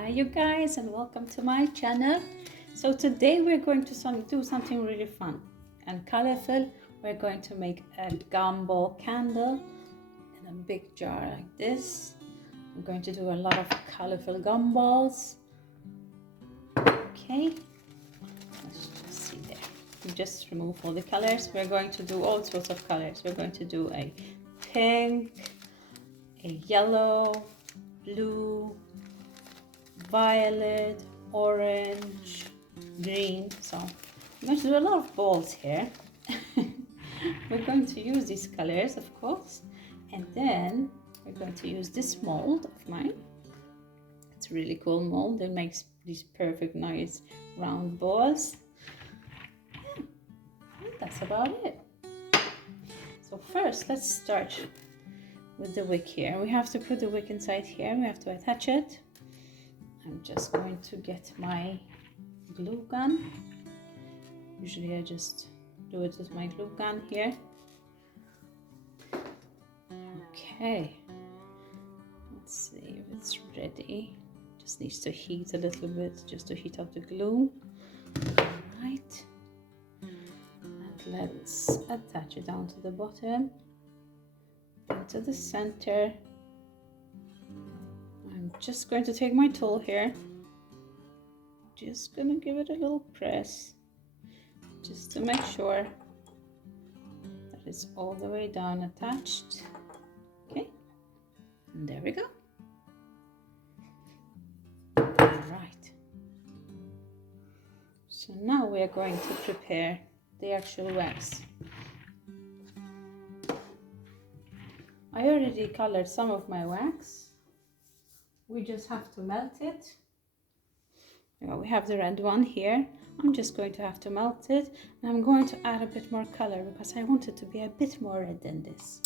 Hi you guys, and welcome to my channel. So today we're going to do something really fun and colorful. We're going to make a gumball candle in a big jar like this. We're going to do a lot of colorful gumballs. Okay, let's just see there. We just remove all the colors. We're going to do all sorts of colors. We're going to do a pink, a yellow, blue, violet, orange, green. So I'm going to do a lot of balls here. We're going to use these colors, of course, and then we're going to use this mold of mine. It's a really cool mold. It makes these perfect nice round balls. Yeah, that's about it. So first let's start with the wick here. We have to put the wick inside here. We have to attach it. I'm just going to get my glue gun. Usually I just do it with my glue gun here. Okay, let's see if it's ready. Just needs to heat a little bit just to heat up the glue. Right, and let's attach it down to the bottom, into the center. I'm just going to take my tool here, just gonna give it a little press just to make sure that it's all the way down attached. Okay, and there we go. Right, so now we are going to prepare the actual wax. I already colored some of my wax. We just have to melt it. We have the red one here. I'm just going to have to melt it, and I'm going to add a bit more color because I want it to be a bit more red than this.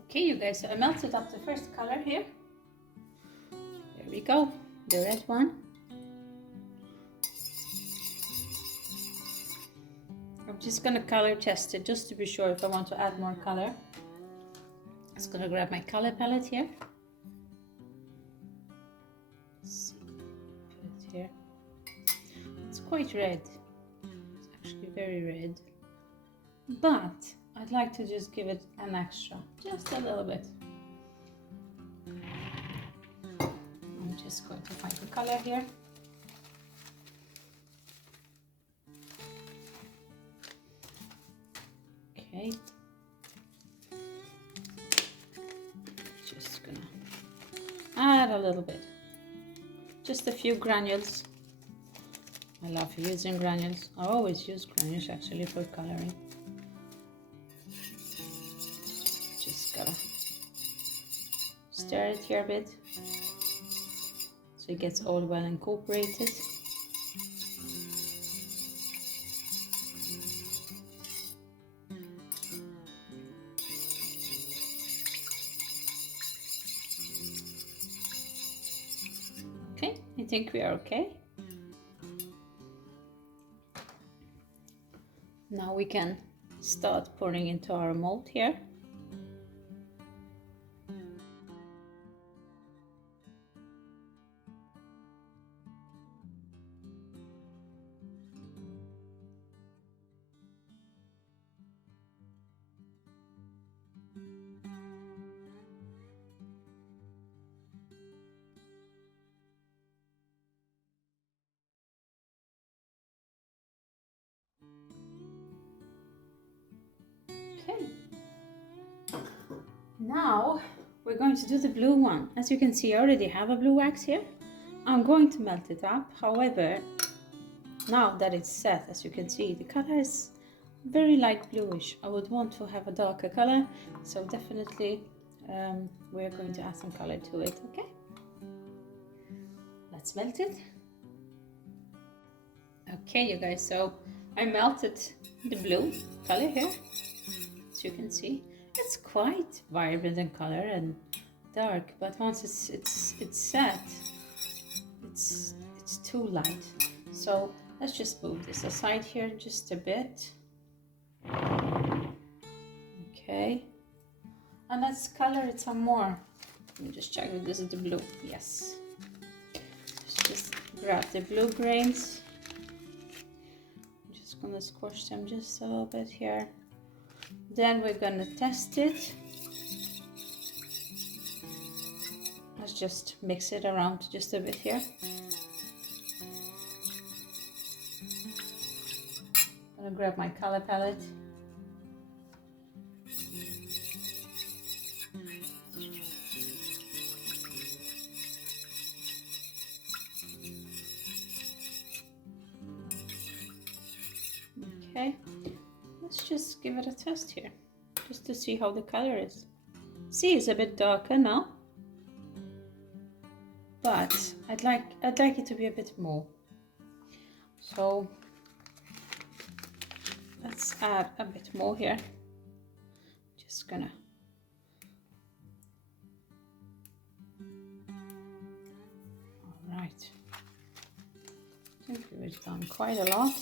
Okay, you guys, so I melted up the first color here. There we go, the red one. I'm just gonna color test it just to be sure if I want to add more color. I'm just gonna grab my color palette here. Here. It's quite red. It's actually very red. But I'd like to just give it an extra, just a little bit. I'm just going to find the color here. Okay. Just gonna add a little bit. Just a few granules. I love using granules. I always use granules actually for coloring. Just gotta stir it here a bit so it gets all well incorporated. Okay, I think we are okay. Now we can start pouring into our mold here. Okay, now we're going to do the blue one. As you can see, I already have a blue wax here. I'm going to melt it up. However, now that it's set, as you can see, the color is very light bluish. I would want to have a darker color, so definitely we're going to add some color to it. Okay, let's melt it. Okay, you guys, so I melted the blue color here. As you can see, it's quite vibrant in color and dark, but once it's set, it's too light. So let's just move this aside here just a bit. Okay, and let's color it some more. Let me just check if this is the blue. Yes. Just grab the blue grains. I'm just gonna squash them just a little bit here. Then we're gonna test it. Let's just mix it around just a bit here. I'm gonna grab my color palette. Okay, let's just give it a test here, just to see how the color is. See, it's a bit darker now, but I'd like it to be a bit more. So let's add a bit more here. Just gonna all right. I think we've done quite a lot.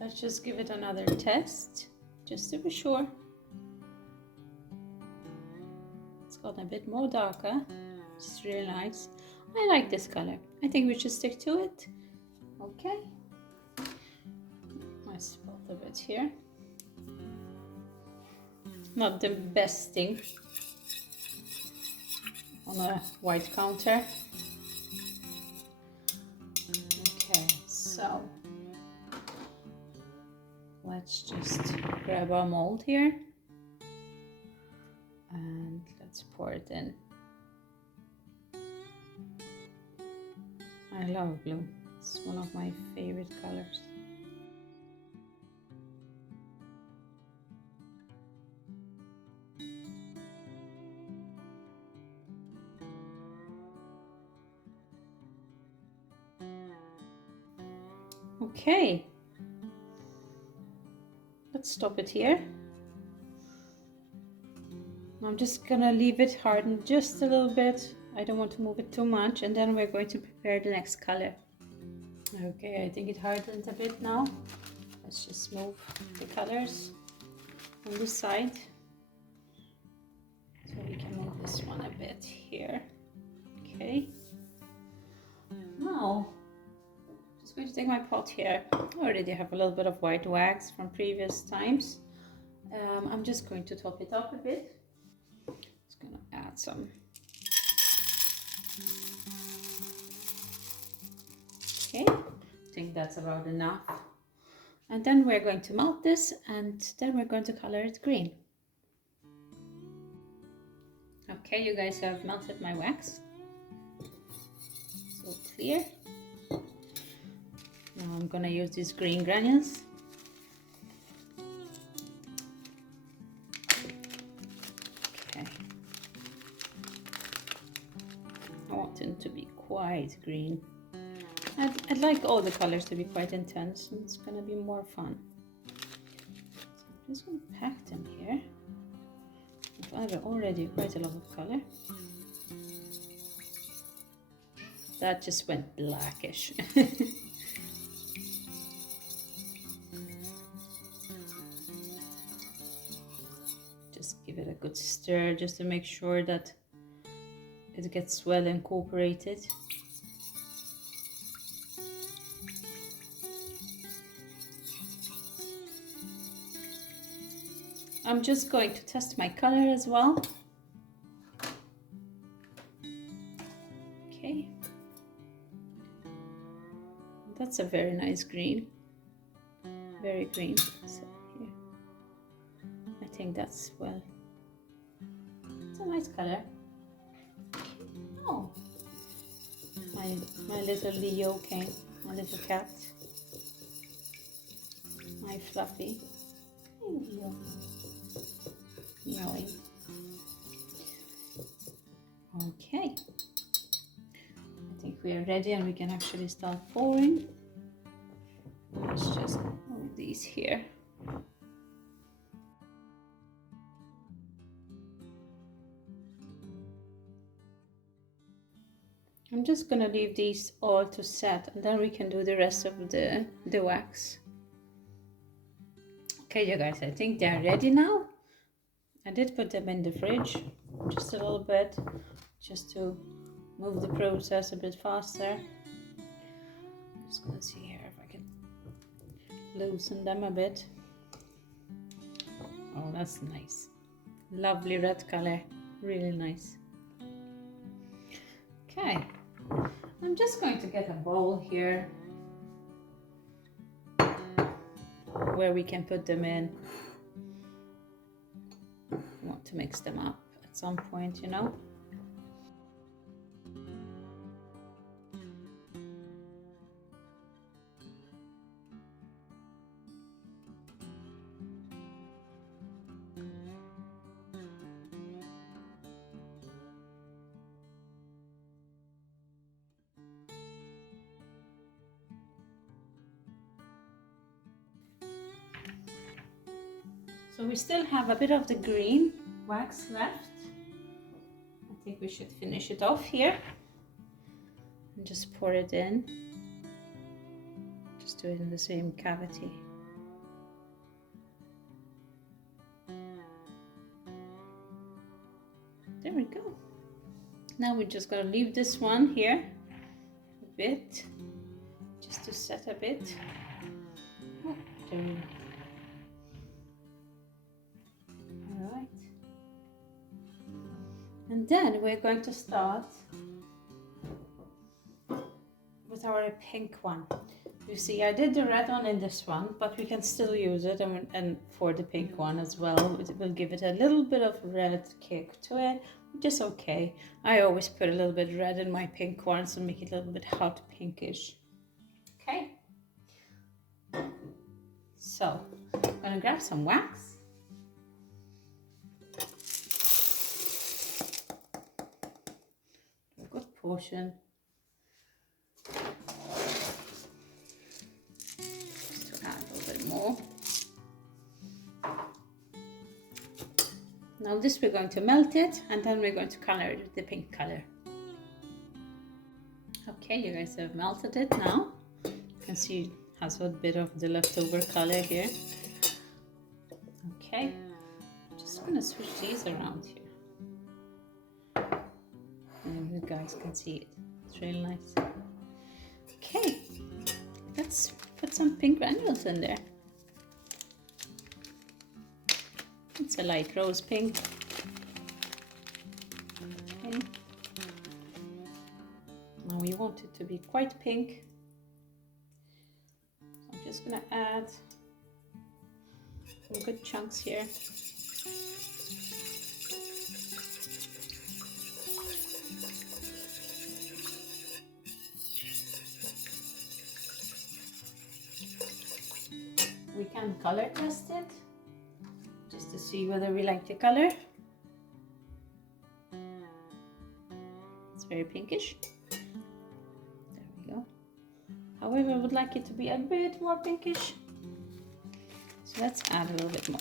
Let's just give it another test, just to be sure. It's gotten a bit more darker, which is really nice. I like this color. I think we should stick to it. Okay. I spot a bit here. Not the best thing on a white counter. Okay, so let's just grab our mold here and let's pour it in. I love blue. It's one of my favorite colors. Okay. Let's stop it here. I'm just gonna leave it harden just a little bit. I don't want to move it too much, and then we're going to prepare the next color. Okay, I think it hardened a bit now. Let's just move the colors on this side. So we can move this one a bit here. Okay. Now, just going to take my pot here. I already have a little bit of white wax from previous times. I'm just going to top it up a bit. Just gonna add some. Okay, I think that's about enough. And then we're going to melt this, and then we're going to color it green. Okay, you guys have melted my wax. So clear. Now I'm gonna use these green granules. Okay. I want them to be quite green. I'd like all the colors to be quite intense, and it's gonna be more fun. So I'm just gonna pack them here. I have already quite a lot of color. That just went blackish. Just give it a good stir, just to make sure that it gets well incorporated. I'm just going to test my color as well. Okay. That's a very nice green. Very green. So here. I think that's well. It's a nice color. Oh. My little Leo came. My little cat. My Fluffy. Hey, Leo. Meowing. Okay, I think we are ready and we can actually start pouring. Let's just move these here. I'm just gonna leave these all to set, and then we can do the rest of the wax. Okay, you guys, I think they're ready now. I did put them in the fridge just a little bit, just to move the process a bit faster. Just gonna see here if I can loosen them a bit. Oh, that's nice. Lovely red color, really nice. Okay, I'm just going to get a bowl here where we can put them in. I want to mix them up at some point, you know. So we still have a bit of the green wax left. I think we should finish it off here and just pour it in. Just do it in the same cavity. There we go. Now we're just gonna leave this one here a bit, just to set a bit. Oh, there we go. And then we're going to start with our pink one. You see, I did the red one in this one, but we can still use it, and for the pink one as well. It will give it a little bit of red kick to it, which is okay. I always put a little bit red in my pink ones and make it a little bit hot pinkish. Okay. So, I'm gonna grab some wax. Portion. Just to add a little bit more. Now this we're going to melt it, and then we're going to color it with the pink color. Okay, you guys have melted it now. You can see it has a bit of the leftover color here. Okay, just gonna switch these around here. And you guys can see it. It's really nice. Okay, let's put some pink granules in there. It's a light rose pink. Okay. Now we want it to be quite pink. So I'm just gonna add some good chunks here. We can color test it, just to see whether we like the color. It's very pinkish. There we go. However, I would like it to be a bit more pinkish. So let's add a little bit more,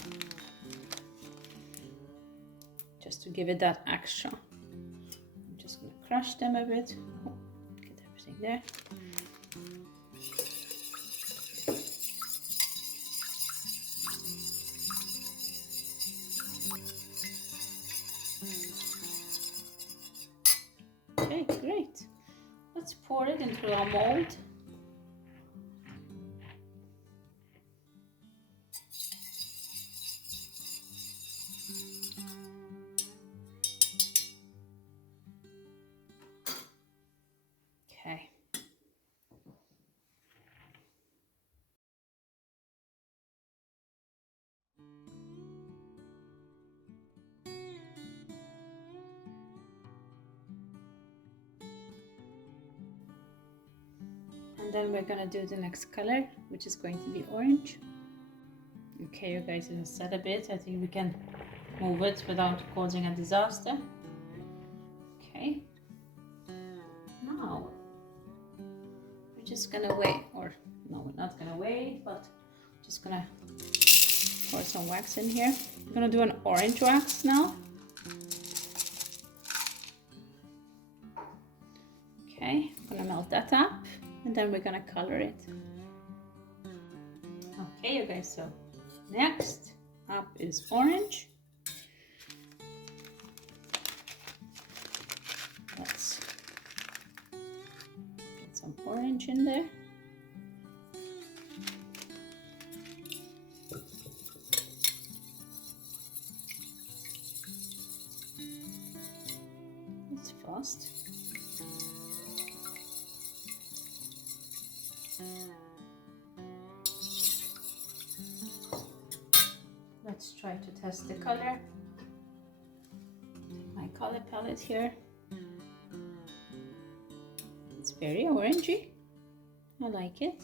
just to give it that extra. I'm just going to crush them a bit. Oh, get everything there. Okay, great. Let's pour it into our mold. Okay. And then we're gonna do the next color, which is going to be orange. Okay, you guys, it has set a bit. I think we can move it without causing a disaster. Okay. Now, we're just gonna wait, or no, we're not gonna wait, but just gonna pour some wax in here. I'm gonna do an orange wax now. Okay. of that up, and then we're gonna color it. Okay, you guys, so next up is orange. Let's get some orange in there. It's fast. Let's try to test the color. Take my color palette here. It's very orangey. I like it.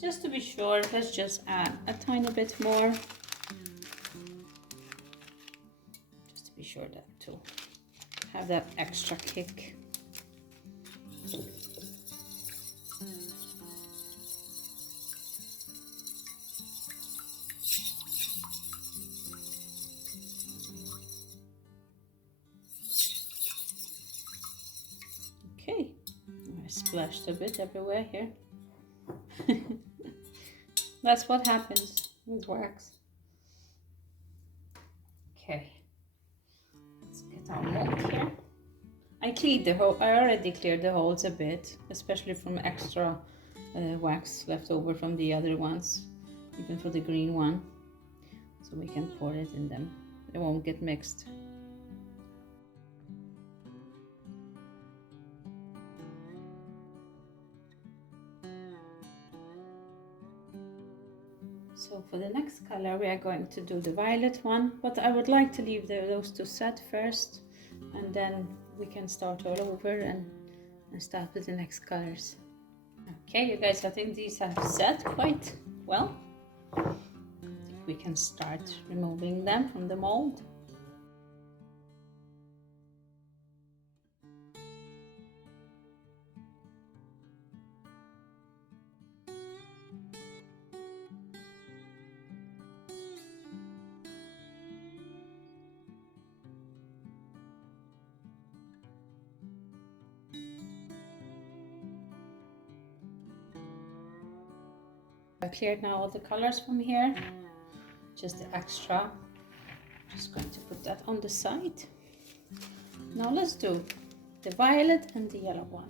Just to be sure, let's just add a tiny bit more. Just to be sure that to have that extra kick. Okay, I splashed a bit everywhere here. That's what happens with wax. Okay, let's get our mold here. I cleaned the hole. I already cleared the holes a bit, especially from extra wax left over from the other ones, even for the green one, so we can pour it in them. It won't get mixed. So for the next color we are going to do the violet one, but I would like to leave those two set first, and then we can start all over and start with the next colors. Okay, you guys, I think these have set quite well. I think we can start removing them from the mold. I cleared now all the colors from here, just the extra. Just going to put that on the side. Now let's do the violet and the yellow one.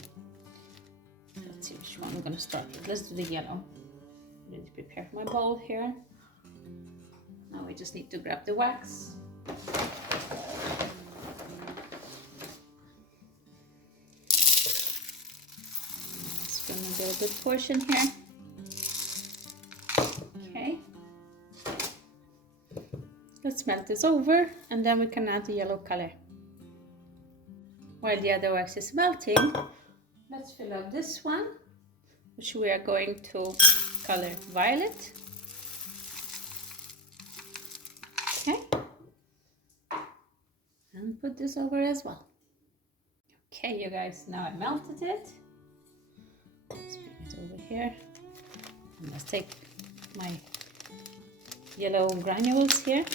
Let's see which one I'm going to start with. Let's do the yellow. Already prepared my bowl here. Now we just need to grab the wax. It's going to be a good portion here. Let's melt this over, and then we can add the yellow color. While the other wax is melting, let's fill up this one, which we are going to color violet. Okay, and put this over as well. Okay, you guys, now I melted it. Let's bring it over here, and let's take my yellow granules here.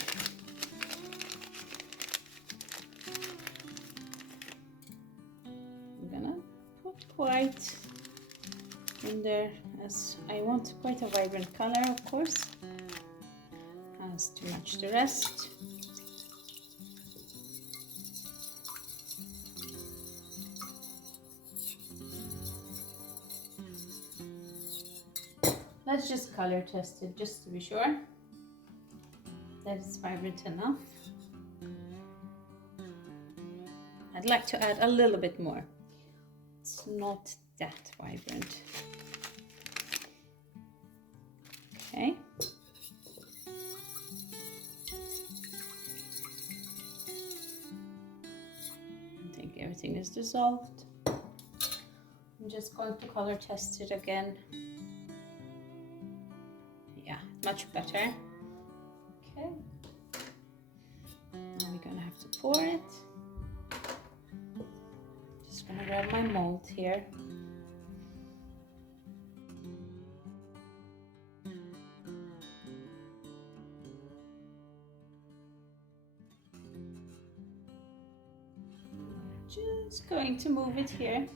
I'm gonna put quite in there, as I want quite a vibrant color, of course, as to match the rest. Let's just color test it just to be sure that it's vibrant enough. I'd like to add a little bit more. It's not that vibrant. Okay. I think everything is dissolved. I'm just going to color test it again. Yeah, much better. Okay. Now we're gonna have to pour it. Just gonna grab my mold here. Just going to move it here.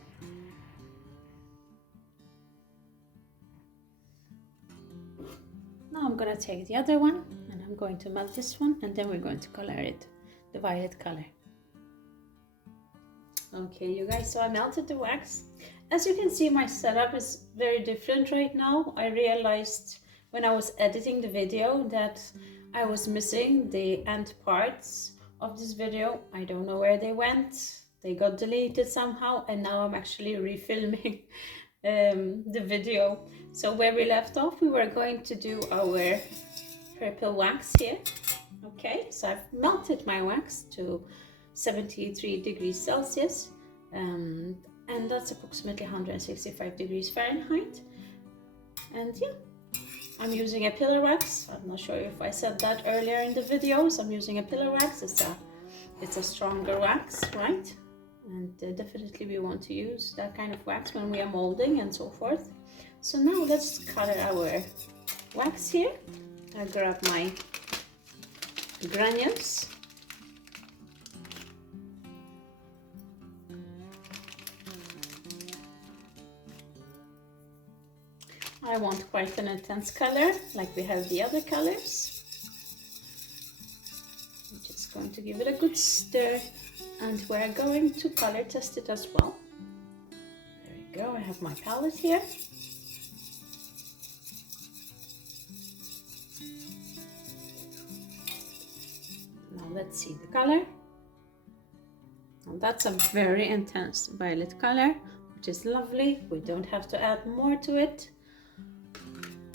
gonna take the other one and I'm going to melt this one, and then we're going to color it the violet color. Okay, you guys, so I melted the wax. As you can see, my setup is very different right now. I realized when I was editing the video that I was missing the end parts of this video. I don't know where they went. They got deleted somehow, and now I'm actually refilming the video. So where we left off, we were going to do our purple wax here. Okay, so I've melted my wax to 73 degrees Celsius, and that's approximately 165 degrees Fahrenheit. And yeah, I'm using a pillar wax. I'm not sure if I said that earlier in the videos. I'm using a pillar wax. It's a stronger wax, right? And definitely we want to use that kind of wax when we are molding and so forth. So now let's color our wax here. I'll grab my granules. I want quite an intense color, like we have the other colors. I'm just going to give it a good stir, and we're going to color test it as well. There we go, I have my palette here. Now let's see the color. And that's a very intense violet color, which is lovely. We don't have to add more to it.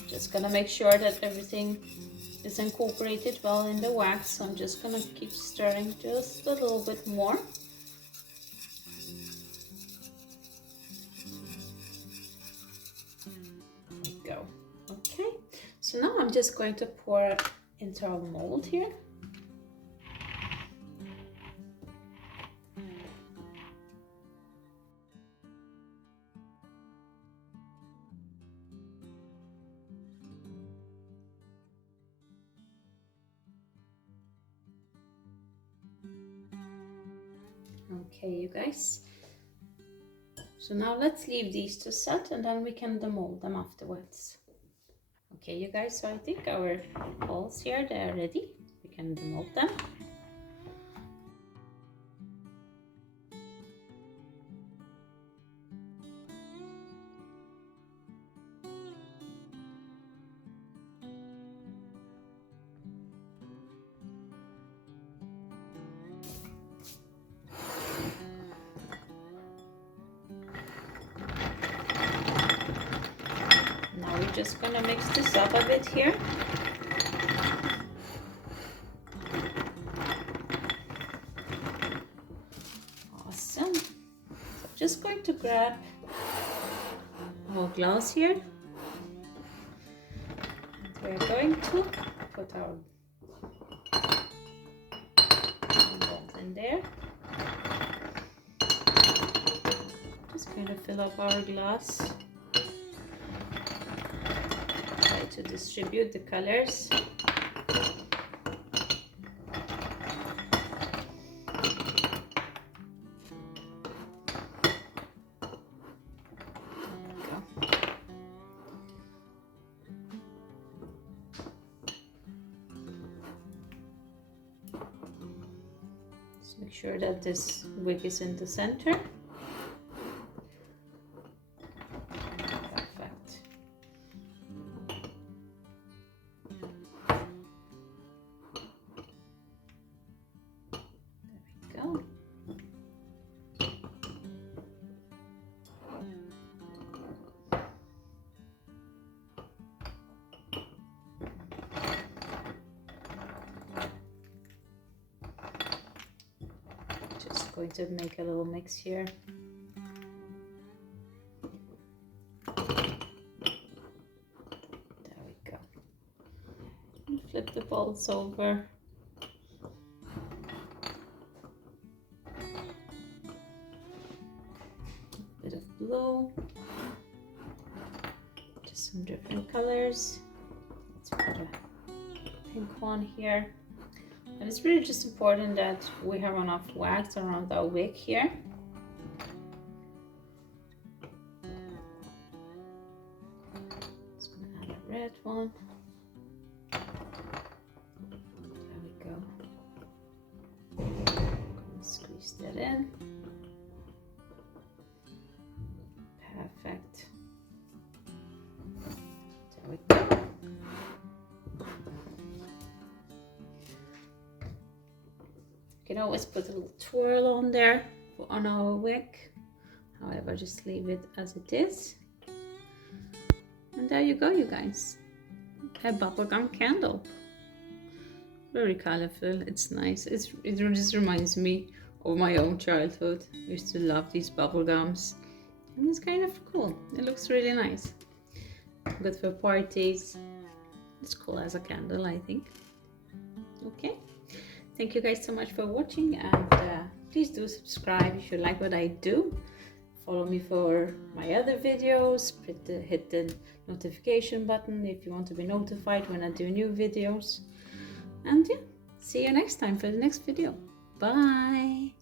Just gonna make sure that everything is incorporated well in the wax. So I'm just gonna keep stirring just a little bit more. There we go. Okay, so now I'm just going to pour into our mold here. Okay, you guys, so now let's leave these to set, and then we can demold them afterwards. Okay, you guys, so I think our balls here, they are ready. We can demold them. Just gonna mix this up a bit here. Awesome. So just going to grab our glass here. And we're going to put our balls in there. Just going to fill up our glass. To distribute the colors. Just make sure that this wick is in the center. Going to make a little mix here. There we go. And flip the balls over. A bit of blue. Just some different colors. Let's put a pink one here. And it's really just important that we have enough wax around our wick here. Just gonna add a red one. that in. Perfect. There we go. You can always put a little twirl on there on our wick. However, just leave it as it is. And there you go, you guys. A bubblegum candle. Very colorful. It's nice. It just reminds me of my own childhood. I used to love these bubblegums. And it's kind of cool. It looks really nice. Good for parties. It's cool as a candle, I think. Okay. Thank you guys so much for watching, and please do subscribe if you like what I do. Follow me for my other videos. Hit the notification button if you want to be notified when I do new videos. And yeah, see you next time for the next video. Bye!